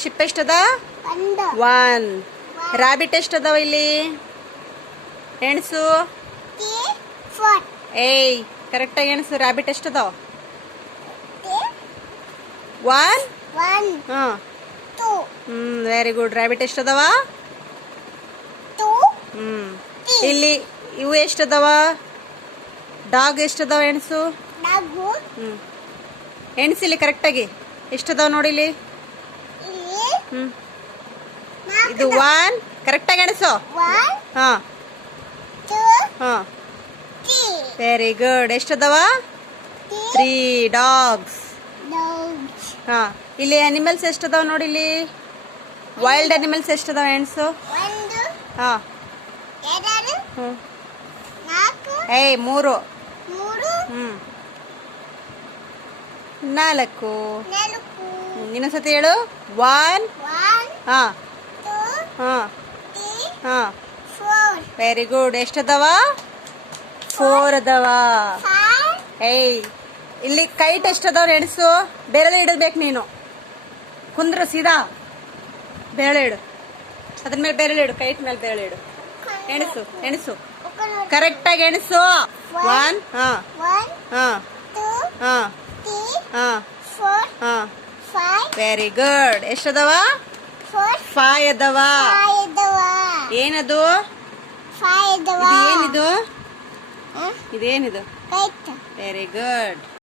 Ship ಎಷ್ಟದ? 1. Rabbit ಎಷ್ಟದಾವ ಇಲ್ಲಿ? ಎಣಸು. ಏಯ್ ಕರೆಕ್ಟಾಗಿ ಎಣಸು. ರಾಬಿಟ್ ಎಷ್ಟದಾವ? 1. Very good. ರಾಬಿಟ್ ಎಷ್ಟದವ? ಇಲ್ಲಿ ಇವು ಎಷ್ಟದವ? ಡಾಗ್ ಎಷ್ಟದವ? ಎಣಸು. ಎಣಸಿಲಿ ಕರೆಕ್ಟಾಗಿ ಎಷ್ಟದಾವ ನೋಡಿಲಿ. ಇದು 1. ಕರೆಕ್ಟಾಗಿ ಎಣಸು. Very good. ಎಷ್ಟದವ? 3 ಡಾಗ್ಸ್. ಇಲ್ಲಿ ಅನಿಮಲ್ಸ್ ಎಷ್ಟದಾವ ನೋಡಿಲಿ. ವೈಲ್ಡ್ ಅನಿಮಲ್ಸ್ ಎಷ್ಟದಾವ ಎಣಸು. 3. 4. ಇನ್ನೊಂದ್ಸತಿ ಹೇಳು. 1. Very good. ಎಷ್ಟದವ? 4 ಅದಾವ. ಏಯ್ ಇಲ್ಲಿ ಕೈಟ್ ಎಷ್ಟದವ ಎಣಸು. ಬೆರಳು ಇಡಬೇಕು ನೀನು. ಕುಂದ್ರ ಸೀದಾ ಬೆರಳು ಇಡು. ಅದ್ರ ಮೇಲೆ ಬೆರಳು ಇಡು. ಕೈಟ್ ಮೇಲೆ ಬೆರಳು ಇಡು. ಎಣಸು ಕರೆಕ್ಟಾಗಿ ಎಣಸು. 1. Very good. ಎಷ್ಟದವ? 5 ಅದಾವ. ಏನದು? ಇದೇನಿದು? Very good.